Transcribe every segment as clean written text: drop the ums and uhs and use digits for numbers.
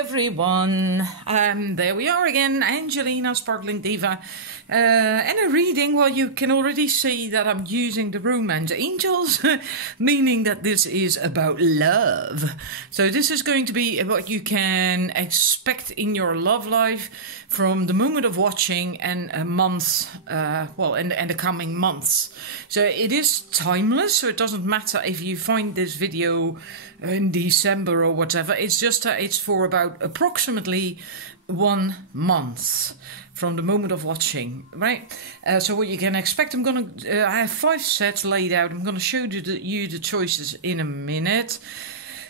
everyone. There we are again, Angelina, Sparkling Diva. And a reading, well, you can already see that I'm using the Romance Angels, meaning that this is about love. So this is going to be what you can expect in your love life from the moment of watching and a month, and the coming months. So it is timeless, so it doesn't matter if you find this video in December or whatever. It's just that it's for about approximately 1 month from the moment of watching, right? So what you can expect, I have 5 sets laid out. I'm gonna show you the choices in a minute.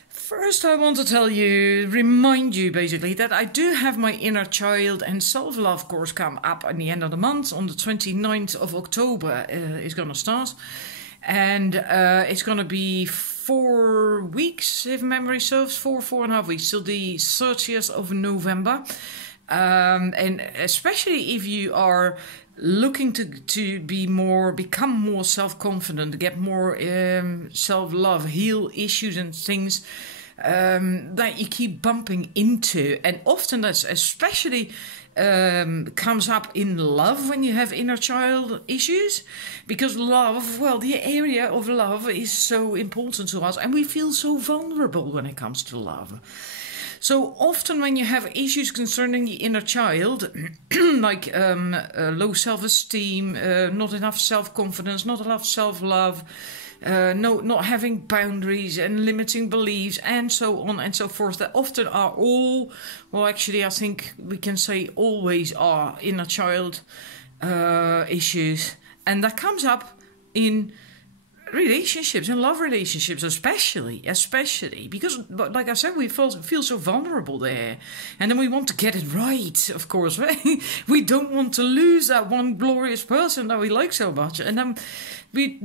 First, I want to remind you basically that I do have my inner child and self-love course come up at the end of the month. On the 29th of October is gonna start, and it's gonna be 4 weeks, if memory serves, 4.5 weeks, till the 30th of November. And especially if you are looking to become more self-confident, get more self-love, heal issues and things that you keep bumping into, and often that's especially comes up in love when you have inner child issues, because love, well, the area of love is so important to us, and we feel so vulnerable when it comes to love. So often when you have issues concerning the inner child, like low self-esteem, not enough self-confidence, not enough self-love, not having boundaries and limiting beliefs, and so on and so forth, that often are all, well, actually I think we can say always are inner child issues. And that comes up in relationships, in love relationships especially, because, like I said, we feel so vulnerable there, and then we want to get it right, of course, right? We don't want to lose that one glorious person that we like so much, and then we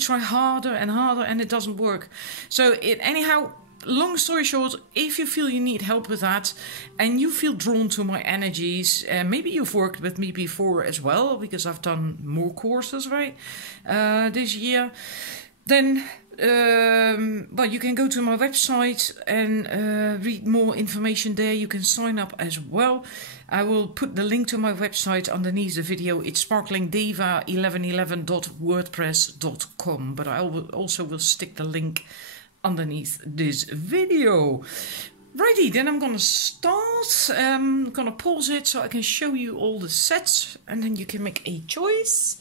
try harder and harder, and it doesn't work. So anyhow, long story short, if you feel you need help with that and you feel drawn to my energies, maybe you've worked with me before as well, because I've done more courses, right, this year, then you can go to my website and read more information there. You can sign up as well. I will put the link to my website underneath the video. It's sparklingdiva1111.wordpress.com, but I also will stick the link underneath this video. Righty, then I'm gonna start. I'm gonna pause it so I can show you all the sets, and then you can make a choice.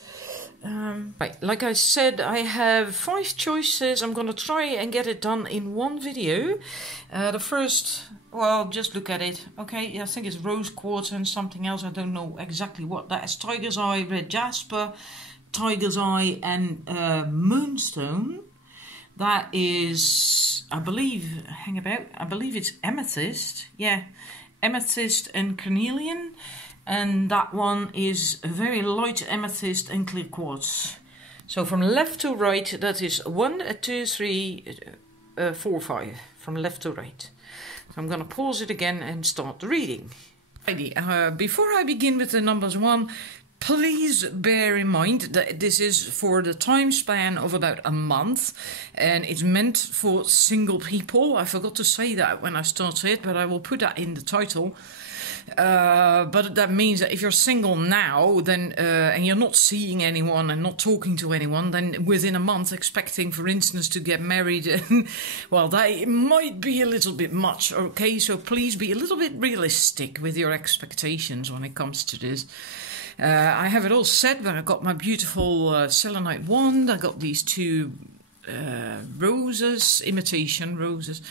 Right, like I said, I have 5 choices. I'm gonna try and get it done in one video. The first, well, just look at it. Okay, I think it's rose quartz and something else. I don't know exactly what that is. Tiger's eye, red jasper, tiger's eye, and moonstone. That is, I believe it's amethyst. Yeah, amethyst and carnelian. And that one is a very light amethyst and clear quartz. So from left to right, that is 1, 2, 3, 4, 5. From left to right. So I'm going to pause it again and start the reading. Before I begin with the numbers 1, please bear in mind that this is for the time span of about a month, and it's meant for single people. I forgot to say that when I started, but I will put that in the title. But that means that if you're single now, then and you're not seeing anyone and not talking to anyone, then within a month expecting, for instance, to get married, well, that might be a little bit much, okay? So please be a little bit realistic with your expectations when it comes to this. I have it all set, but I got my beautiful selenite wand. I got these 2 roses, imitation roses.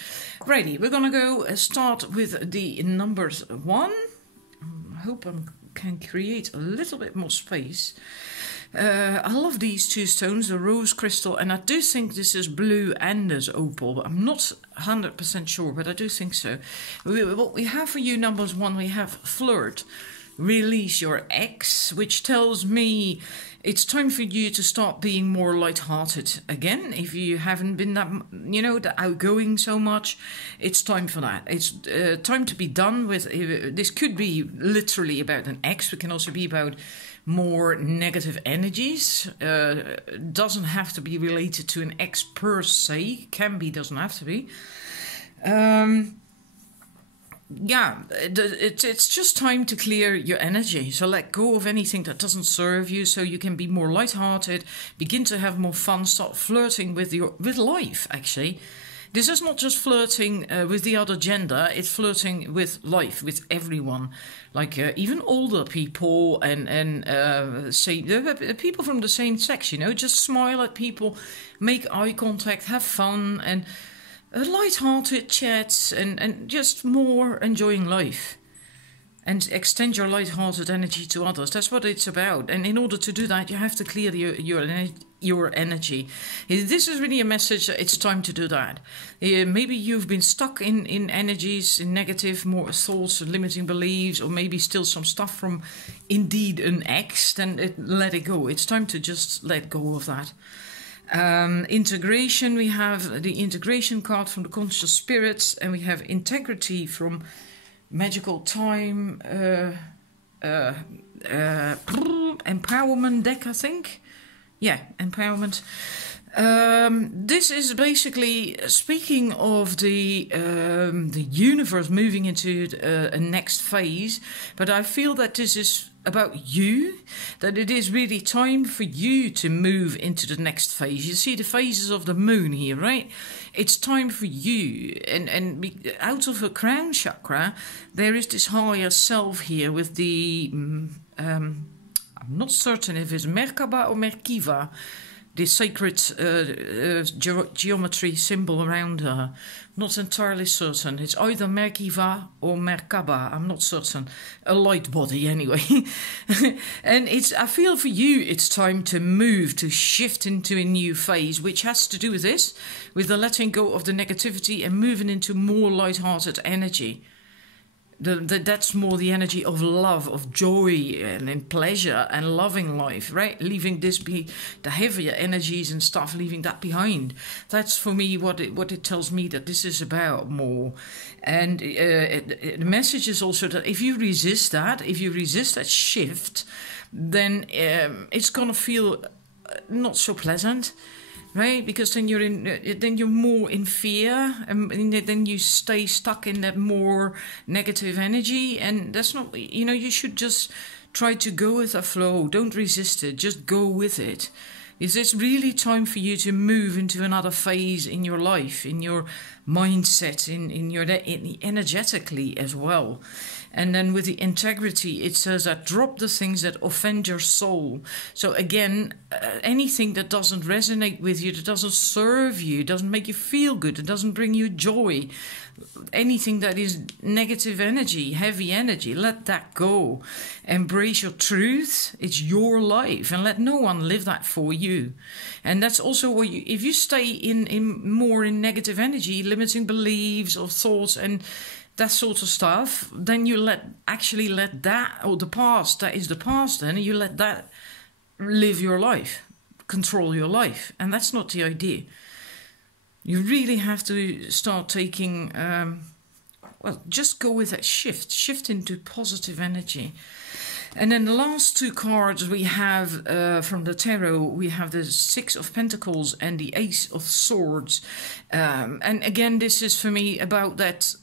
Righty, we're gonna go start with the numbers 1. I hope I can create a little bit more space. I love these 2 stones, the rose crystal, and I do think this is blue and there's opal, but I'm not 100% sure, but I do think so. What we have for you, numbers 1, we have flirt. Release your ex, which tells me it's time for you to start being more light-hearted again. If you haven't been that, that outgoing so much, it's time for that. It's time to be done with. This could be literally about an ex. It can also be about more negative energies. Doesn't have to be related to an ex per se. Can be, doesn't have to be. yeah, it's just time to clear your energy. So let go of anything that doesn't serve you, so you can be more lighthearted, begin to have more fun, start flirting with life. Actually, this is not just flirting with the other gender; it's flirting with life, with everyone, like even older people and say people from the same sex. You know, just smile at people, make eye contact, have fun, and light-hearted chats, and just more enjoying life, and extend your light-hearted energy to others. That's what it's about. And in order to do that, you have to clear your energy. This is really a message that it's time to do that. Maybe you've been stuck in energies, in negative more thoughts, limiting beliefs, or maybe still some stuff from indeed an ex. Then let it go. It's time to just let go of that. Integration, we have the integration card from the conscious spirits, and we have integrity from magical time, empowerment deck, I think. Yeah, empowerment. This is basically speaking of the universe moving into a next phase, but I feel that this is about you, that it is really time for you to move into the next phase. You see the phases of the moon here, right? It's time for you, and out of a crown chakra, there is this higher self here with the, I'm not certain if it's Merkaba or Merkiva, the sacred geometry symbol around her. Not entirely certain. It's either Merkiva or Merkaba. I'm not certain. A light body, anyway. And I feel for you, it's time to move, to shift into a new phase, which has to do with this, with the letting go of the negativity and moving into more light-hearted energy. That's more the energy of love, of joy and pleasure and loving life, right? Leaving this be the heavier energies and stuff, leaving that behind. That's for me what it tells me that this is about more. And the message is also that if you resist that shift, then it's gonna feel not so pleasant. Right, because then you're more in fear, and then you stay stuck in that more negative energy, and that's not. You should just try to go with the flow. Don't resist it. Just go with it. It's really time for you to move into another phase in your life, in your mindset, in your energetically as well. And then with the integrity, it says that drop the things that offend your soul. So again, anything that doesn't resonate with you, that doesn't serve you, doesn't make you feel good, it doesn't bring you joy, anything that is negative energy, heavy energy, let that go. Embrace your truth. It's your life, and let no one live that for you. And that's also what if you stay in more in negative energy, limiting beliefs or thoughts and that sort of stuff, then you let that, or the past, that is the past, then you let that live your life, control your life. And that's not the idea. You really have to start taking, just go with that shift into positive energy. And then the last two cards we have from the tarot, we have the Six of Pentacles and the Ace of Swords. And again, this is for me about that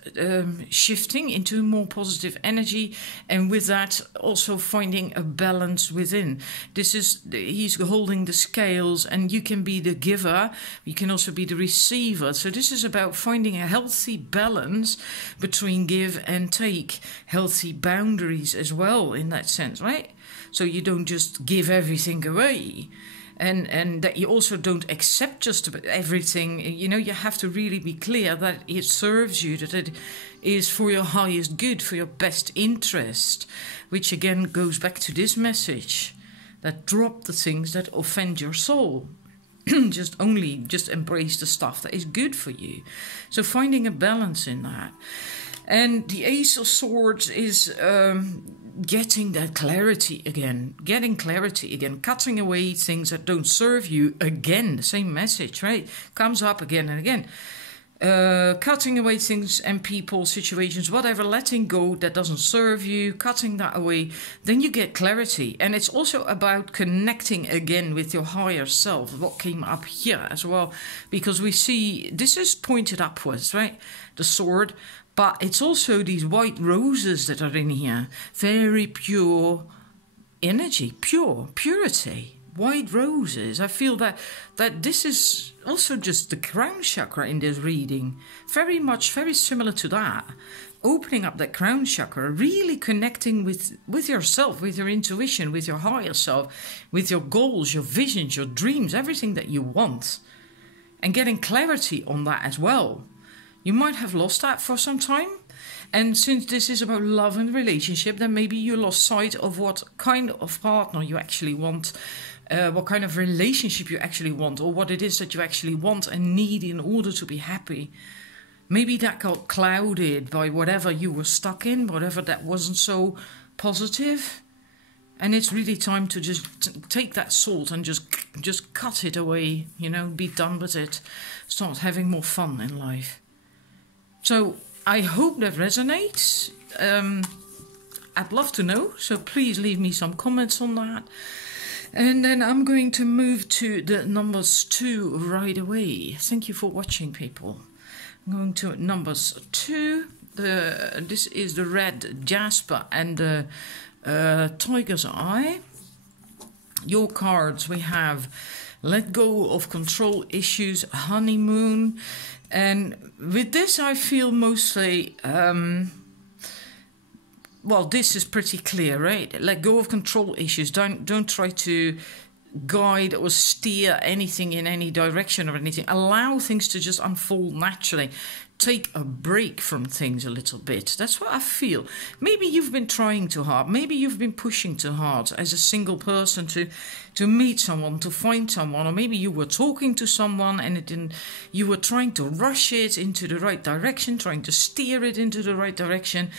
shifting into more positive energy, and with that also finding a balance within. He's holding the scales, and you can be the giver, you can also be the receiver. So this is about finding a healthy balance between give and take, healthy boundaries as well in that sense, right? So you don't just give everything away. And that you also don't accept just everything. You have to really be clear that it serves you, that it is for your highest good, for your best interest, which again goes back to this message, that drop the things that offend your soul. Just embrace the stuff that is good for you. So finding a balance in that. And the Ace of Swords is getting clarity again, cutting away things that don't serve you again. The same message, right? Comes up again and again. cutting away things and people, situations, whatever, letting go that doesn't serve you, cutting that away, then you get clarity. And it's also about connecting again with your higher self, what came up here as well, because we see this is pointed upwards, right? The sword, but it's also these white roses that are in here, very pure energy, purity. White roses. I feel that this is also just the crown chakra in this reading. Very similar to that. Opening up that crown chakra, really connecting with yourself, with your intuition, with your higher self, with your goals, your visions, your dreams, everything that you want. And getting clarity on that as well. You might have lost that for some time. And since this is about love and relationship, then maybe you lost sight of what kind of partner you actually want, what kind of relationship you actually want, or what it is that you actually want and need in order to be happy. Maybe that got clouded by whatever you were stuck in, whatever that wasn't so positive. And it's really time to just take that salt and just cut it away, be done with it. Start having more fun in life. So I hope that resonates. I'd love to know, so please leave me some comments on that. And then I'm going to move to the numbers 2 right away. Thank you for watching, people. I'm going to numbers 2. This is the red jasper and the tiger's eye. Your cards, we have let go of control issues, honeymoon. And with this, I feel mostly, well, this is pretty clear, right? Let go of control issues. Don't try to guide or steer anything in any direction or anything. Allow things to just unfold naturally. Take a break from things a little bit. That's what I feel. Maybe you've been trying too hard. Maybe you've been pushing too hard as a single person to meet someone, to find someone. Or maybe you were talking to someone and you were trying to rush it into the right direction, trying to steer it into the right direction,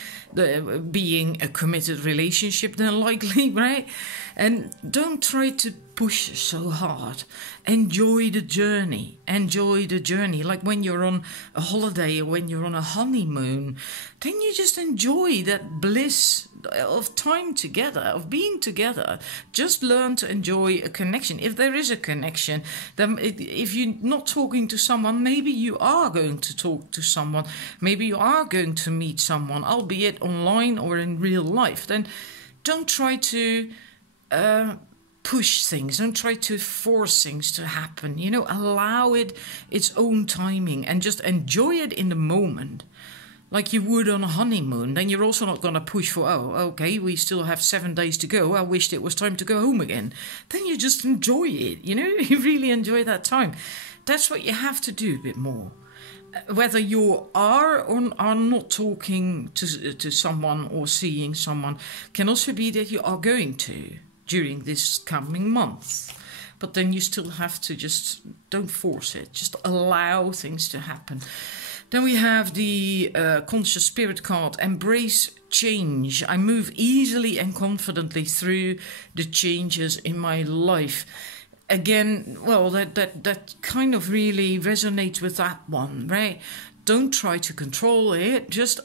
being a committed relationship then likely, right? And don't try to push so hard. Enjoy the journey. Enjoy the journey. Like when you're on a holiday or when you're on a honeymoon, then you just enjoy that bliss of time together, of being together. Just learn to enjoy a connection. If there is a connection, then if you're not talking to someone, maybe you are going to talk to someone. Maybe you are going to meet someone, albeit online or in real life. Then don't try to push things. Don't try to force things to happen. Allow it its own timing and just enjoy it in the moment. Like you would on a honeymoon. Then you're also not going to push for, okay, we still have 7 days to go. I wished it was time to go home again. Then you just enjoy it, You really enjoy that time. That's what you have to do a bit more. Whether you are or are not talking to someone or seeing someone, can also be that you are going to during this coming month. But then you still have to just don't force it. Just allow things to happen. Then we have the Conscious Spirit card, Embrace Change. I move easily and confidently through the changes in my life. Again, well, that kind of really resonates with that one, right? Don't try to control it. Just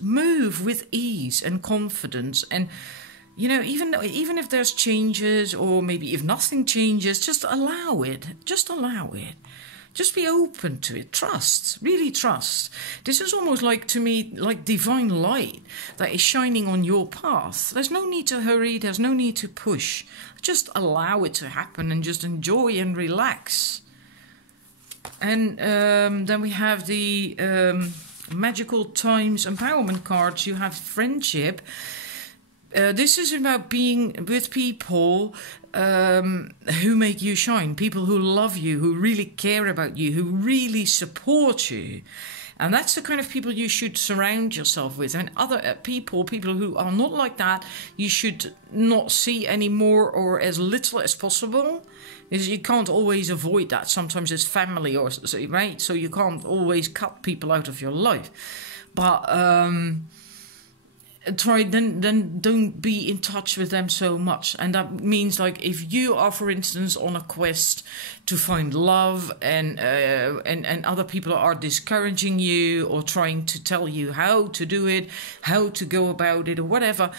move with ease and confidence. And even if there's changes, or maybe if nothing changes, just allow it. Just allow it. Just be open to it. Trust. Really trust. This is almost like, to me, like divine light that is shining on your path. There's no need to hurry. There's no need to push. Just allow it to happen and just enjoy and relax. And then we have the Magical Times Empowerment cards. You have Friendship. This is about being with people who make you shine, people who love you, who really care about you, who really support you. And that's the kind of people you should surround yourself with. And other people who are not like that, you should not see any more or as little as possible. Because you can't always avoid that. Sometimes it's family, or right? So you can't always cut people out of your life. But then don't be in touch with them so much. And that means, like, if you are, for instance, on a quest to find love, and other people are discouraging you or trying to tell you how to do it, how to go about it, or whatever,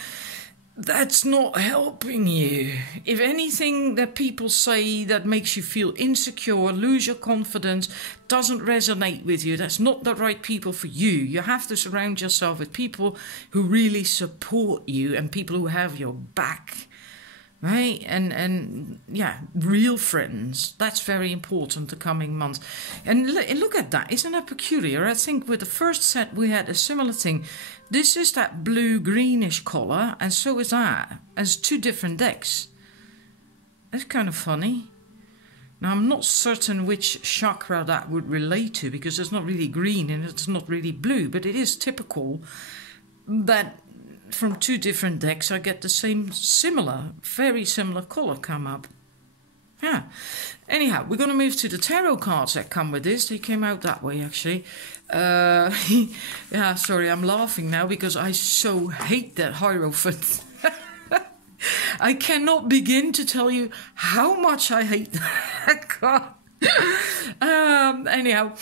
that's not helping you. If anything that people say that makes you feel insecure, lose your confidence, doesn't resonate with you, that's not the right people for you. You have to surround yourself with people who really support you and people who have your back, right? And yeah, real friends. That's very important the coming months. And look at that. Isn't that peculiar? I think with the first set we had a similar thing. This is that blue-greenish colour, and so is that, as two different decks. That's kind of funny. Now, I'm not certain which chakra that would relate to, because it's not really green and it's not really blue, but it is typical that from two different decks I get the same very similar colour come up. Yeah. Anyhow, we're going to move to the tarot cards that come with this. They came out that way, actually. Yeah, sorry, I'm laughing now because I so hate that Hierophant. I cannot begin to tell you how much I hate that card. Anyhow,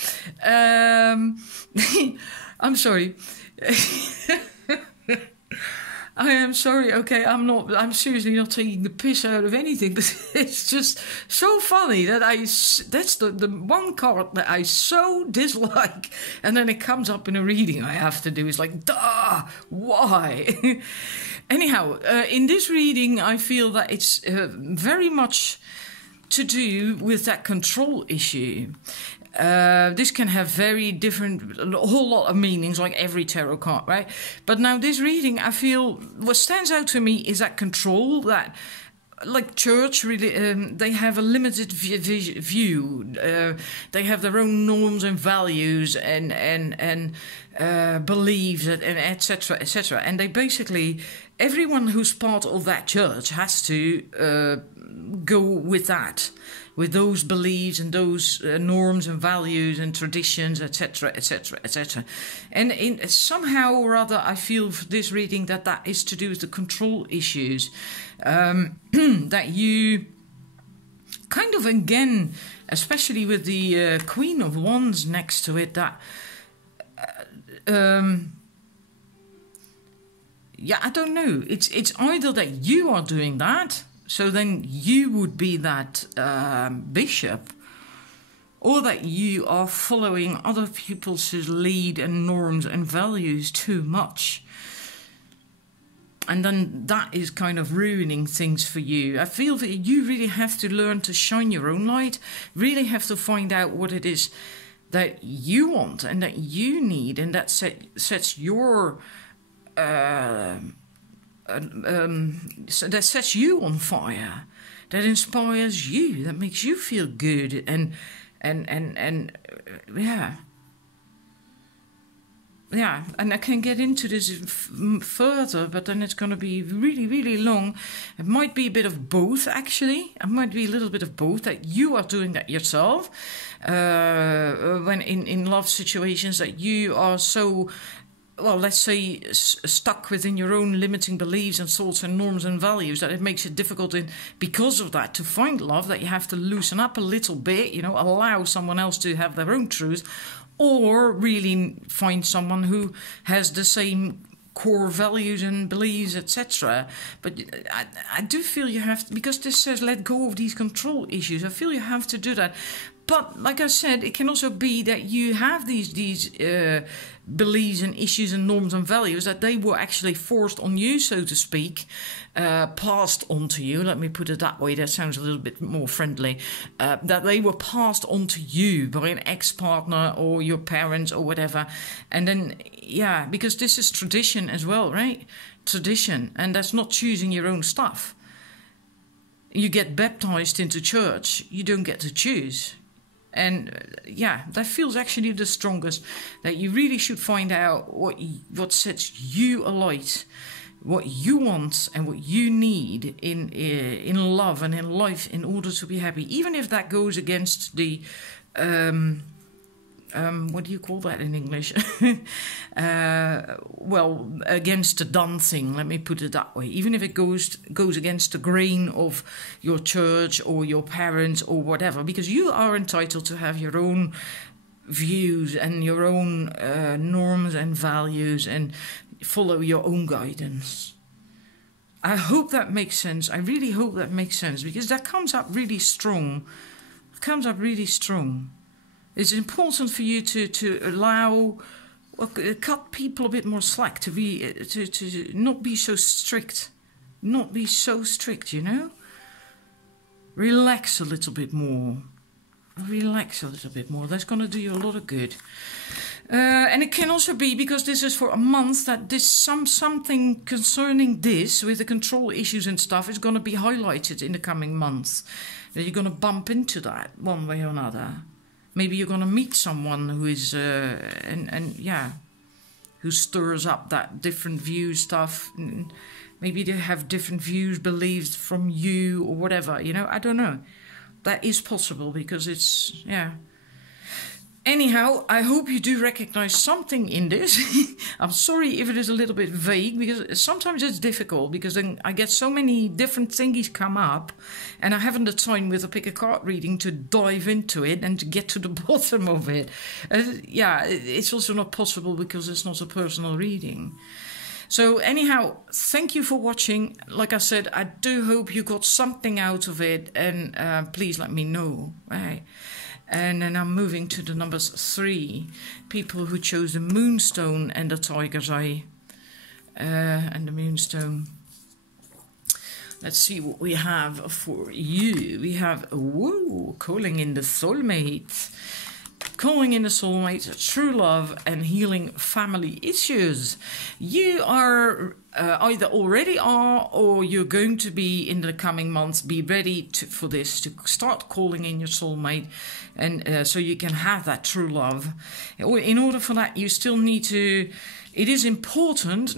I'm sorry. I am sorry, okay, I'm seriously not taking the piss out of anything, but it's just so funny that that's the one card that I so dislike, and then it comes up in a reading I have to do. It's like, duh, why? Anyhow, in this reading, I feel that it's very much to do with that control issue. This can have very different, a whole lot of meanings, like every tarot card, right? But now this reading, I feel, what stands out to me is that control, that, like church, really, they have a limited view. They have their own norms and values and beliefs, and etc., etc. And they basically, everyone who's part of that church has to go with that, with those beliefs and those norms and values and traditions, etc., etc., etc. And somehow or other, I feel for this reading that is to do with the control issues. That you kind of, again, especially with the Queen of Wands next to it, that yeah, I don't know. It's either that you are doing that, so then you would be that bishop, or that you are following other people's lead and norms and values too much. And then that is kind of ruining things for you. I feel that you really have to learn to shine your own light, really have to find out what it is that you want and that you need, and that sets your... that sets you on fire, that inspires you, that makes you feel good, and yeah, and I can get into this further, but then it's going to be really, really long. It might be a bit of both, actually. It might be a little bit of both, that you are doing that yourself, when in love situations, that you are so, well, let's say, stuck within your own limiting beliefs and thoughts and norms and values, that it makes it difficult, because of that, to find love, that you have to loosen up a little bit, allow someone else to have their own truth, or really find someone who has the same core values and beliefs, etc. But I do feel you have to, because this says let go of these control issues, I feel you have to do that. But like I said, it can also be that you have these beliefs and issues and norms and values, that they were actually forced on you, so to speak, passed on to you. Let me put it that way. That sounds a little bit more friendly. That they were passed on to you by an ex-partner or your parents or whatever. And then, yeah, because this is tradition as well, right? Tradition. And that's not choosing your own stuff. You get baptized into church. You don't get to choose. And yeah, that feels actually the strongest, that you really should find out what sets you alight, what you want and what you need in love and in life in order to be happy, even if that goes against the what do you call that in English? Well, against the done thing, let me put it that way. Even if it goes against the grain of your church or your parents or whatever, because you are entitled to have your own views and your own norms and values and follow your own guidance. I hope that makes sense. I really hope that makes sense, because that comes up really strong. It comes up really strong. It's important for you to allow, cut people a bit more slack, to not be so strict. Not be so strict, you know? Relax a little bit more. Relax a little bit more. That's going to do you a lot of good. And it can also be, because this is for a month, that this something concerning this with the control issues and stuff is going to be highlighted in the coming months. That you're going to bump into that one way or another. Maybe you're going to meet someone who is, who stirs up that different view stuff. Maybe they have different views, beliefs from you or whatever, you know, I don't know. That is possible, because it's, yeah. Anyhow, I hope you do recognize something in this. I'm sorry if it is a little bit vague, because sometimes it's difficult, because then I get so many different thingies come up and I haven't the time with a pick a card reading to dive into it and to get to the bottom of it. It's also not possible because it's not a personal reading. So anyhow, thank you for watching. Like I said, I do hope you got something out of it, and please let me know. Right? And then I'm moving to the numbers 3. People who chose the Moonstone and the Tiger's Eye. And the Moonstone. Let's see what we have for you. We have, whoa, calling in the soulmate. Calling in the soulmate, true love, and healing family issues. You are either already are, or you're going to be in the coming months. Be ready for this, to start calling in your soulmate, and so you can have that true love. In order for that, you still need to. It is important,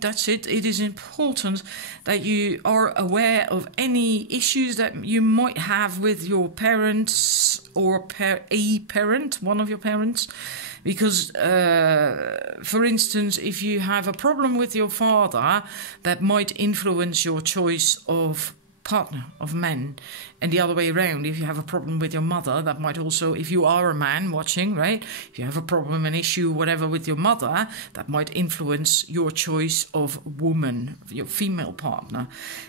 that's it. It is important that you are aware of any issues that you might have with your parents or a parent, one of your parents. Because, for instance, if you have a problem with your father, that might influence your choice of partner, of men, and the other way around. If you have a problem with your mother, that might also, if you are a man watching, right, if you have a problem, an issue, whatever with your mother, that might influence your choice of woman, your female partner.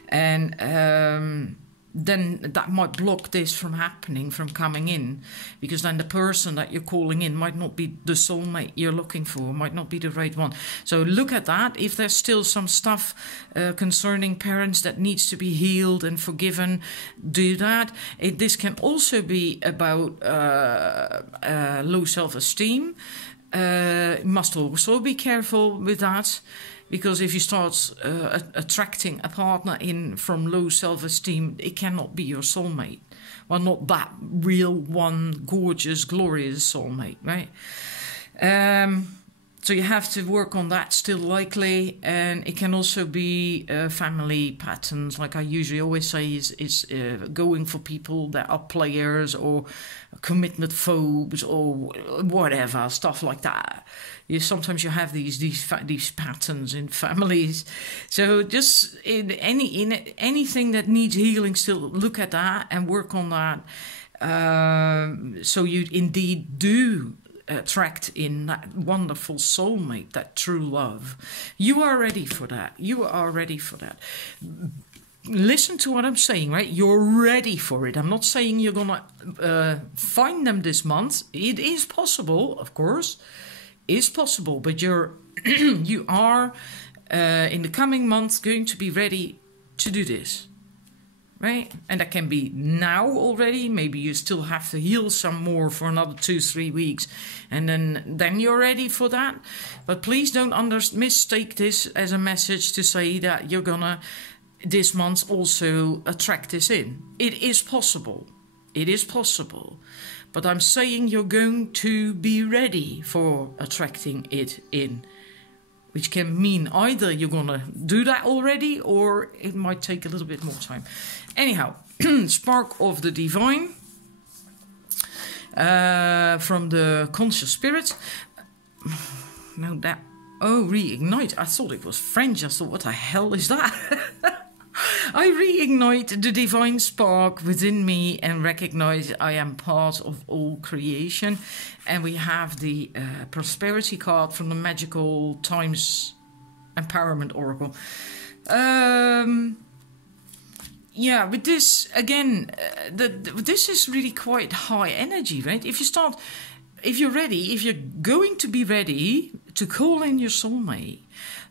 And then that might block this from happening, from coming in, because then the person that you're calling in might not be the soulmate you're looking for, might not be the right one. So look at that. If there's still some stuff concerning parents that needs to be healed and forgiven, do that. This can also be about low self-esteem. Must also be careful with that. Because if you start attracting a partner in from low self-esteem, it cannot be your soulmate. Well, not that real one, gorgeous, glorious soulmate, right? So you have to work on that still likely. And it can also be family patterns, like I usually always say, is going for people that are players or commitment phobes or whatever, stuff like that. Sometimes you have these patterns in families. So just in anything that needs healing, still look at that and work on that. So you indeed do attract in that wonderful soulmate, that true love. You are ready for that. You are ready for that. Listen to what I'm saying, right? You're ready for it. I'm not saying you're gonna find them this month. It is possible, of course. Is possible, but you are in the coming months going to be ready to do this, right? And that can be now already. Maybe you still have to heal some more for another 2-3 weeks, and then you're ready for that. But please don't mistake this as a message to say that you're gonna this month also attract this in. It is possible. It is possible. But I'm saying you're going to be ready for attracting it in. Which can mean either you're going to do that already, or it might take a little bit more time. Anyhow, Spark of the Divine. from the conscious spirit. Now that, oh, reignite. I thought it was French. I thought, what the hell is that? I reignite the divine spark within me and recognize I am part of all creation. And we have the prosperity card from the Magical Times Empowerment Oracle. Yeah, with this, again, this is really quite high energy, right? If you're ready, if you're going to be ready to call in your soulmate,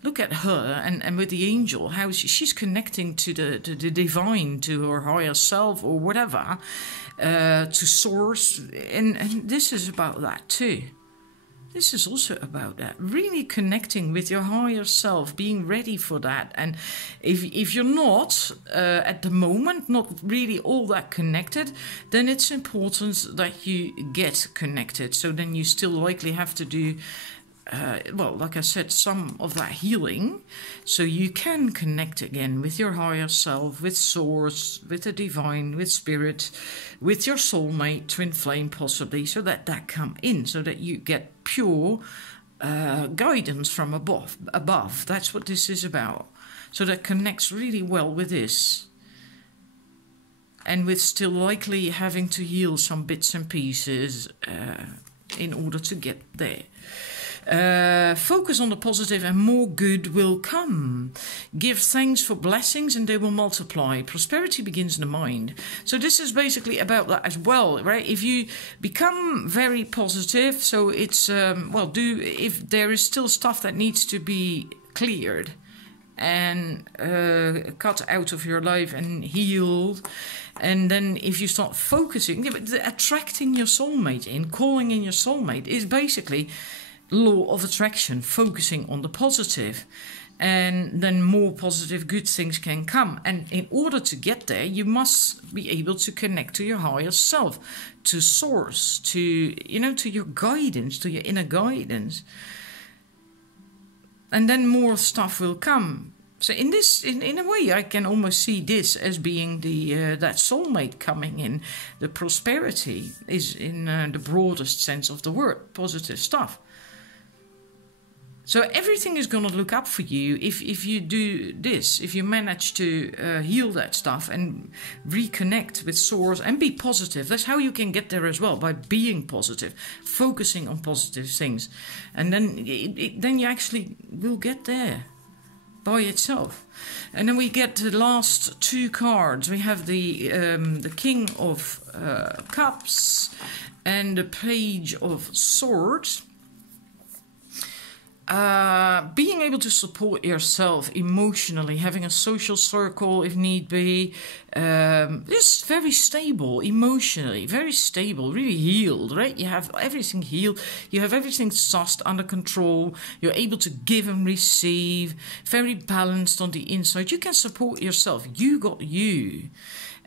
look at her and with the angel, how she's connecting to the divine, to her higher self or whatever, to source. And this is about that too. This is also about that, really connecting with your higher self, being ready for that. And if you're not, at the moment, not really all that connected, then it's important that you get connected. So then you still likely have to do, well, like I said, some of that healing, so you can connect again with your higher self, with source, with the divine, with spirit, with your soulmate, twin flame possibly, so that come in, so that you get pure guidance from above. That's what this is about. So that connects really well with this. And with still likely having to heal some bits and pieces in order to get there. Focus on the positive and more good will come. Give thanks for blessings and they will multiply. Prosperity begins in the mind. So this is basically about that as well, right? If you become very positive, so it's, well, if there is still stuff that needs to be cleared and cut out of your life and healed, and then if you start focusing, attracting your soulmate in, calling in your soulmate is basically law of attraction, focusing on the positive, and then more positive good things can come. And in order to get there, you must be able to connect to your higher self, to source, to, you know, to your guidance, to your inner guidance, and then more stuff will come. So in this, in a way, I can almost see this as being the that soulmate coming in. The prosperity is in the broadest sense of the word, positive stuff. So everything is going to look up for you if you do this, if you manage to heal that stuff and reconnect with source and be positive. That's how you can get there as well, by being positive, focusing on positive things. And then, then you actually will get there by itself. And then we get the last two cards. We have the King of Cups and the Page of Swords. Being able to support yourself emotionally, having a social circle if need be, just very stable emotionally, very stable, really healed, right? You have everything healed, you have everything sussed, under control, you're able to give and receive, very balanced on the inside. You can support yourself, you got you.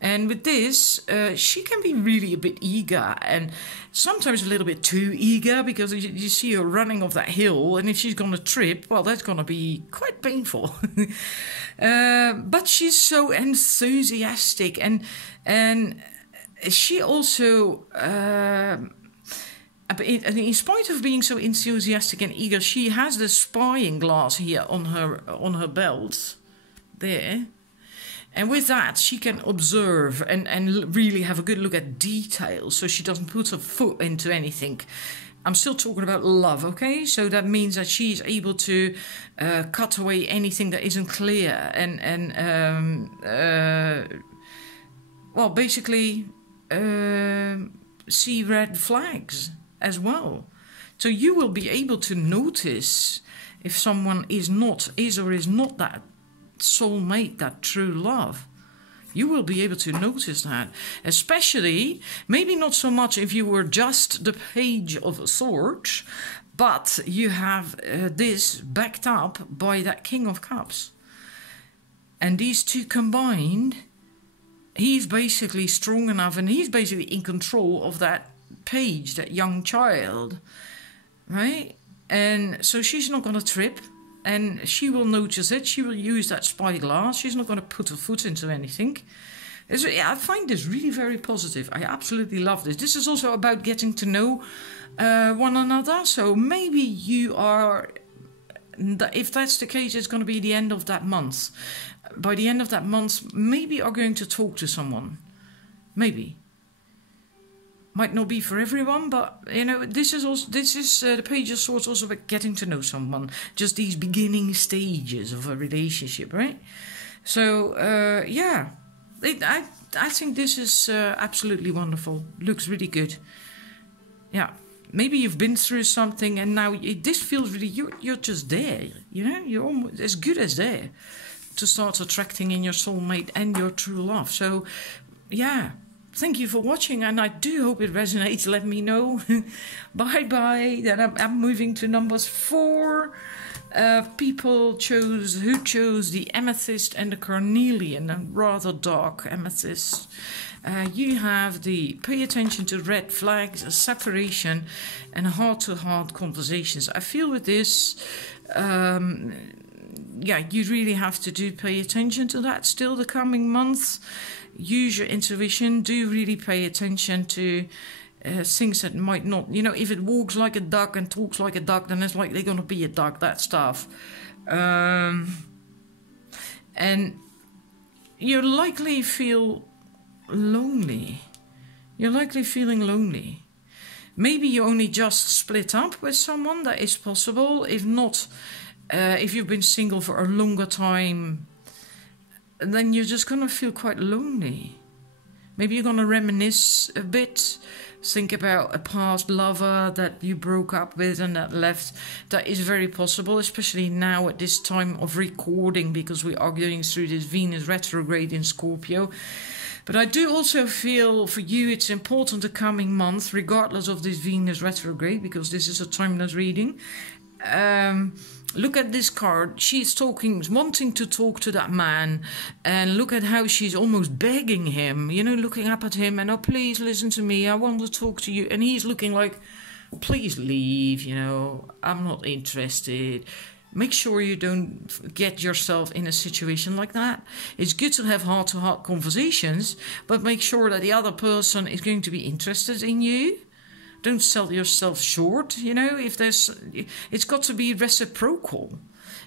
And with this, she can be really a bit eager and sometimes a little bit too eager, because you see her running off that hill, and if she's going to trip, well, that's going to be quite painful. But she's so enthusiastic, and she also, in spite of being so enthusiastic and eager, she has the spying glass here on her belt there. And with that, she can observe and really have a good look at details, so she doesn't put her foot into anything. I'm still talking about love, okay? So that means that she's able to cut away anything that isn't clear and well, basically see red flags as well. So you will be able to notice if someone is or is not that soulmate, that true love. You will be able to notice that, especially maybe not so much if you were just the Page of Swords, but you have this backed up by that King of Cups, and these two combined, he's basically strong enough and he's basically in control of that page, that young child, right? And so she's not going to trip. And she will notice it. She will use that spyglass. She's not going to put her foot into anything. I find this really very positive. I absolutely love this. This is also about getting to know one another. So maybe you are, if that's the case, it's going to be the end of that month. By the end of that month, maybe you are going to talk to someone. Maybe. Might not be for everyone, but you know, this is the Page of Swords also about getting to know someone. Just these beginning stages of a relationship, right? So yeah, I think this is absolutely wonderful. Looks really good. Yeah, maybe you've been through something, and now this feels really you're just there. You know, you're almost as good as there to start attracting in your soulmate and your true love. So yeah. Thank you for watching, and I do hope it resonates. Let me know. Bye-bye. Then I'm moving to numbers 4. People who chose the amethyst and the carnelian, a rather dark amethyst. You have the pay attention to red flags, a separation, and heart-to-heart conversations. I feel with this, yeah, you really have to pay attention to that still the coming months. Use your intuition. Do really pay attention to things that might not, you know, if it walks like a duck and talks like a duck, then it's likely going to be a duck, that stuff. And you likely feel lonely. You're likely feeling lonely. Maybe you only just split up with someone. That is possible. If not, if you've been single for a longer time, then you're just going to feel quite lonely. Maybe you're going to reminisce a bit, think about a past lover that you broke up with and that left. That is very possible, especially now at this time of recording, because we are going through this Venus retrograde in Scorpio. But I do also feel for you it's important the coming month, regardless of this Venus retrograde, because this is a timeless reading. Look at this card. She's wanting to talk to that man, and look at how she's almost begging him, you know, looking up at him and, oh, please listen to me, I want to talk to you. And he's looking like, please leave, you know, I'm not interested. Make sure you don't get yourself in a situation like that. It's good to have heart-to-heart conversations, but make sure that the other person is going to be interested in you. Don't sell yourself short, you know, it's got to be reciprocal.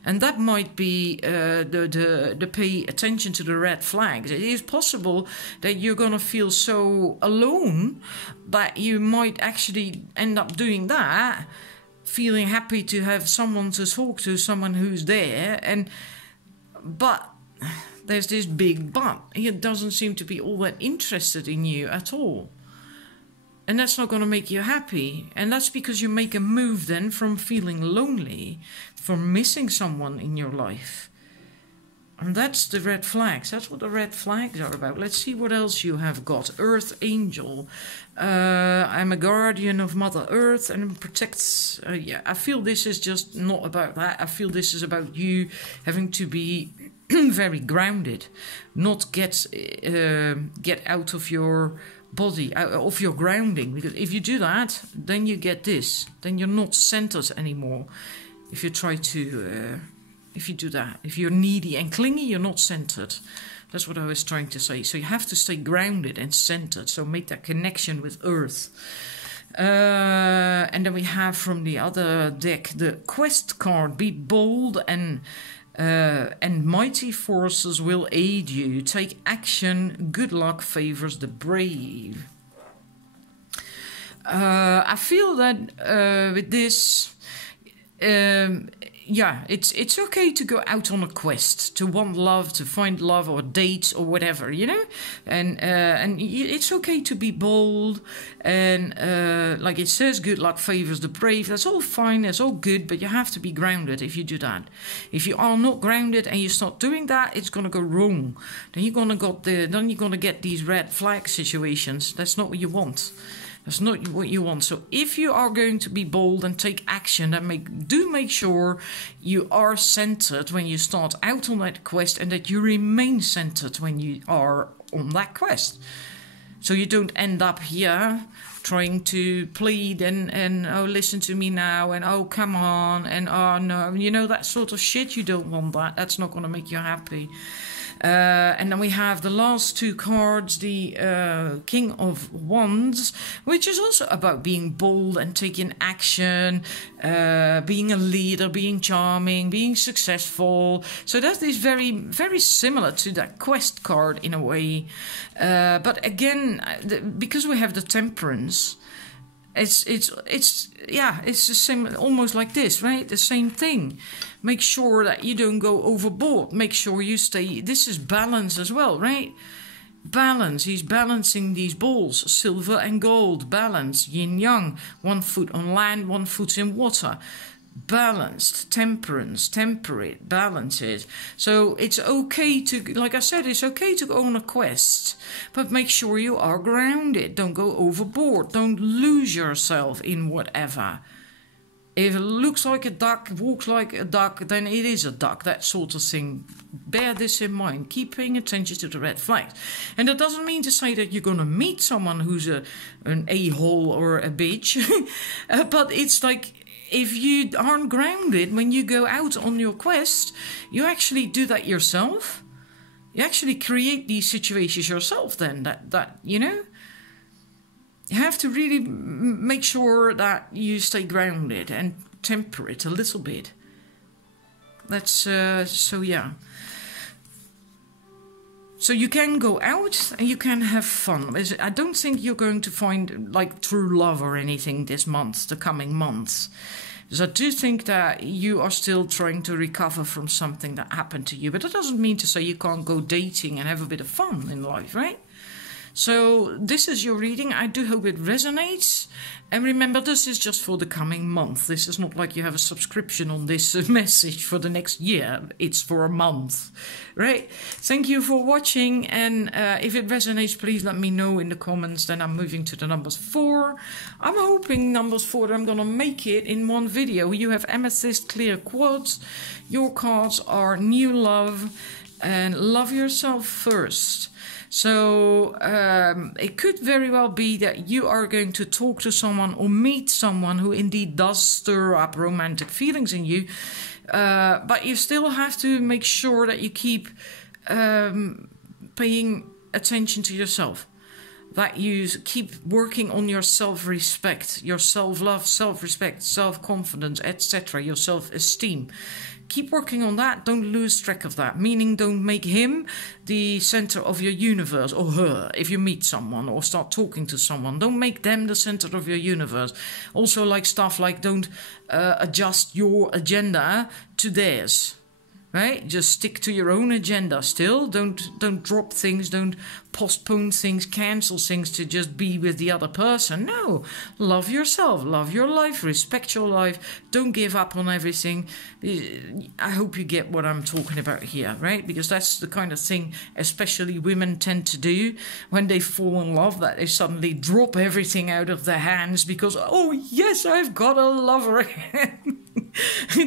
And that might be the pay attention to the red flags. It is possible that you're going to feel so alone that you might actually end up doing that, feeling happy to have someone to talk to, someone who's there. But there's this big but. He doesn't seem to be all that interested in you at all. And that's not going to make you happy. And that's because you make a move then from feeling lonely, from missing someone in your life. And that's the red flags. That's what the red flags are about. Let's see what else you have got. Earth Angel. I'm a guardian of Mother Earth and protects... yeah, I feel this is just not about that. I feel this is about you having to be very grounded. Not get out of your... body, of your grounding, because if you do that, then you get this, then you're not centered anymore. If you try to if you do that, if you're needy and clingy, you're not centered. That's what I was trying to say. So you have to stay grounded and centered, so make that connection with earth. And then we have from the other deck the quest card. Be bold and mighty forces will aid you. Take action. Good luck favors the brave. I feel that with this, yeah, it's okay to go out on a quest, to want love, to find love or dates or whatever, you know, and it's okay to be bold and like it says, good luck favors the brave. That's all fine, that's all good, but you have to be grounded if you do that. If you are not grounded and you start doing that, it's gonna go wrong. Then you're gonna get these red flag situations. That's not what you want. That's not what you want. So if you are going to be bold and take action, then make sure you are centered when you start out on that quest, and that you remain centered when you are on that quest. So you don't end up here trying to plead and oh, listen to me now, and oh, come on, and oh, no, you know, that sort of shit. You don't want that. That's not going to make you happy. And then we have the last two cards, the King of Wands, which is also about being bold and taking action, being a leader, being charming, being successful. So that is very, very similar to that Quest card in a way. But again, because we have the Temperance, it's the same, almost like this, right? The same thing. Make sure that you don't go overboard. Make sure you stay. This is balance as well, right? Balance. He's balancing these balls, silver and gold. Balance, yin yang. 1 foot on land, 1 foot in water. Balanced, temperance, temperate, balances. So it's okay to, like I said, it's okay to go on a quest, but make sure you are grounded. Don't go overboard. Don't lose yourself in whatever. If it looks like a duck, walks like a duck, then it is a duck, that sort of thing. Bear this in mind. Keep paying attention to the red flags. And that doesn't mean to say that you're going to meet someone who's an a-hole or a bitch. But it's like, if you aren't grounded when you go out on your quest, you actually do that yourself. You actually create these situations yourself then. That you know, you have to really make sure that you stay grounded and temper it a little bit. That's so yeah. So you can go out and you can have fun. I don't think you're going to find like true love or anything this month, the coming months. Because I do think that you are still trying to recover from something that happened to you. But that doesn't mean to say you can't go dating and have a bit of fun in life, right? So this is your reading. I do hope it resonates. And remember, this is just for the coming month. This is not like you have a subscription on this message for the next year. It's for a month, right? Thank you for watching. And if it resonates, please let me know in the comments. Then I'm moving to the numbers 4. I'm hoping numbers 4, I'm going to make it in one video. You have Amethyst, Clear Quartz. Your cards are New Love and Love Yourself First. So it could very well be that you are going to talk to someone or meet someone who indeed does stir up romantic feelings in you. But you still have to make sure that you keep paying attention to yourself. That you keep working on your self-respect, your self-love, self-respect, self-confidence, etc., your self-esteem. Keep working on that. Don't lose track of that. Meaning, don't make him the center of your universe, or her, if you meet someone or start talking to someone. Don't make them the center of your universe. Also, like stuff like don't adjust your agenda to theirs. Right? Just stick to your own agenda still. Don't drop things, don't postpone things, cancel things to just be with the other person. No. Love yourself, love your life, respect your life. Don't give up on everything. I hope you get what I'm talking about here, right? Because that's the kind of thing especially women tend to do when they fall in love, that they suddenly drop everything out of their hands because, oh yes, I've got a lover again.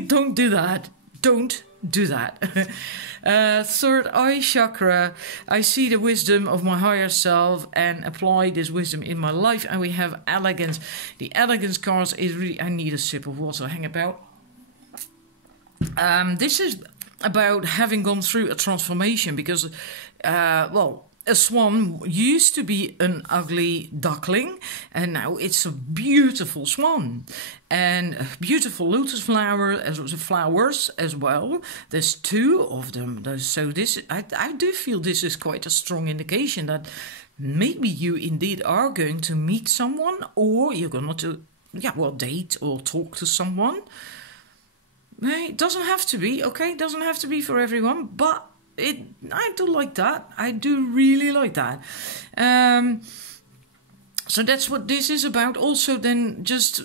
Don't do that. Don't do that. Third eye chakra. I see the wisdom of my higher self and apply this wisdom in my life. And we have elegance. The elegance cards is really, I need a sip of water, hang about. This is about having gone through a transformation because, well, a swan used to be an ugly duckling, and now it's a beautiful swan. And beautiful lotus flowers as well. There's 2 of them. So this, I do feel this is quite a strong indication that maybe you indeed are going to meet someone, or you're going to, date or talk to someone. It doesn't have to be, okay? It doesn't have to be for everyone, but I do like that. I do really like that. So that's what this is about. Also, then just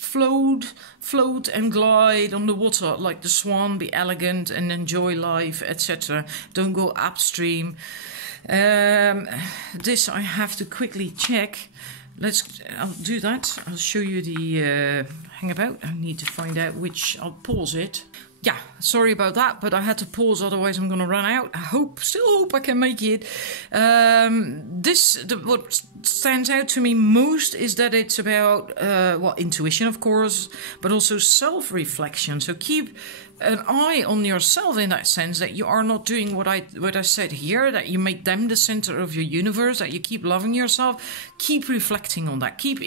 float and glide on the water like the swan. Be elegant and enjoy life, etc. Don't go upstream. This I have to quickly check. I'll do that. I'll show you the hang about. I need to find out which. I'll pause it. yeah, sorry about that, but I had to pause, otherwise I'm going to run out. Still hope I can make it. What stands out to me most is that it's about, intuition, of course, but also self-reflection. So keep an eye on yourself in that sense, that you are not doing what I said here, that you make them the center of your universe, that you keep loving yourself. Keep reflecting on that. Keep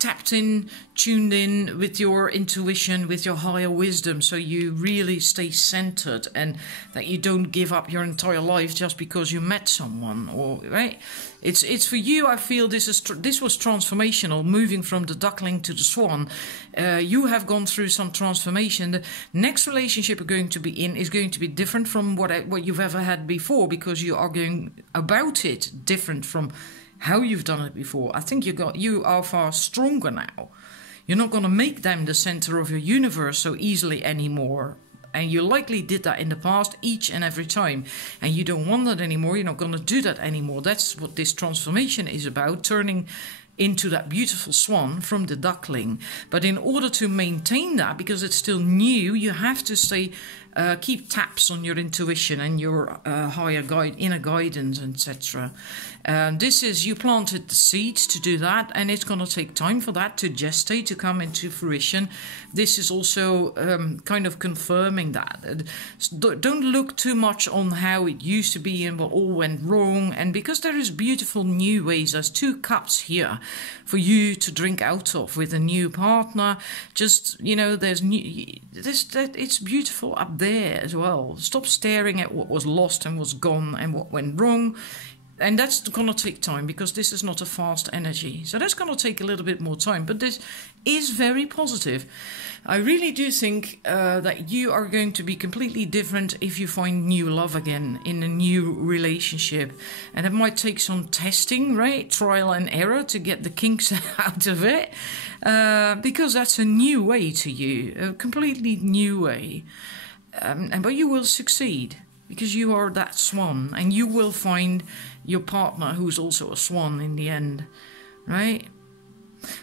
tapped in, tuned in with your intuition, with your higher wisdom, so you really stay centered and that you don't give up your entire life just because you met someone, or right. It's for you. I feel this was transformational, moving from the duckling to the swan. You have gone through some transformation. The next relationship you're going to be in is going to be different from what you've ever had before, because you are going about it different from how you've done it before. I think you are far stronger now. You're not going to make them the center of your universe so easily anymore. And you likely did that in the past each and every time. And you don't want that anymore. You're not going to do that anymore. That's what this transformation is about, turning into that beautiful swan from the duckling. But in order to maintain that, because it's still new, you have to keep taps on your intuition and your inner guidance, etc. You planted the seeds to do that, and it's going to take time for that to gestate, to come into fruition. This is also kind of confirming that. Don't look too much on how it used to be and what all went wrong. And because there is beautiful new ways, there's 2 cups here for you to drink out of with a new partner. Just, it's beautiful up there as well. Stop staring at what was lost and was gone and what went wrong. And that's going to take time, because this is not a fast energy. So that's going to take a little bit more time. But this is very positive. I really do think that you are going to be completely different if you find new love again in a new relationship. And it might take some testing, right? Trial and error to get the kinks out of it. Because that's a new way to you. A completely new way. But you will succeed, because you are that swan, and you will find your partner who's also a swan in the end, right?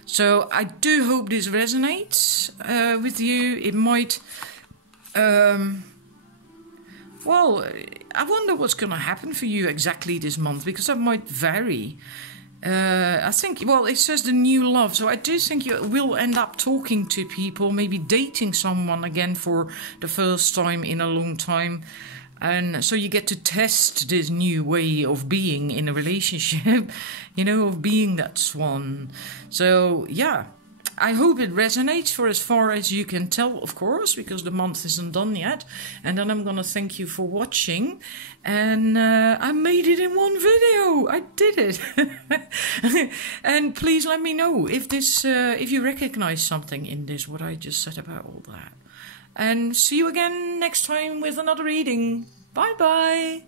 So I do hope this resonates with you. It might, I wonder what's going to happen for you exactly this month, because that might vary. I think, it says the new love, so I do think you will end up talking to people, maybe dating someone again for the first time in a long time. And so you get to test this new way of being in a relationship, of being that swan. So, yeah, I hope it resonates for as far as you can tell, of course, because the month isn't done yet. And then I'm going to thank you for watching. And I made it in one video. I did it. And please let me know if you recognize something in this, what I just said about all that. And see you again next time with another reading. Bye-bye.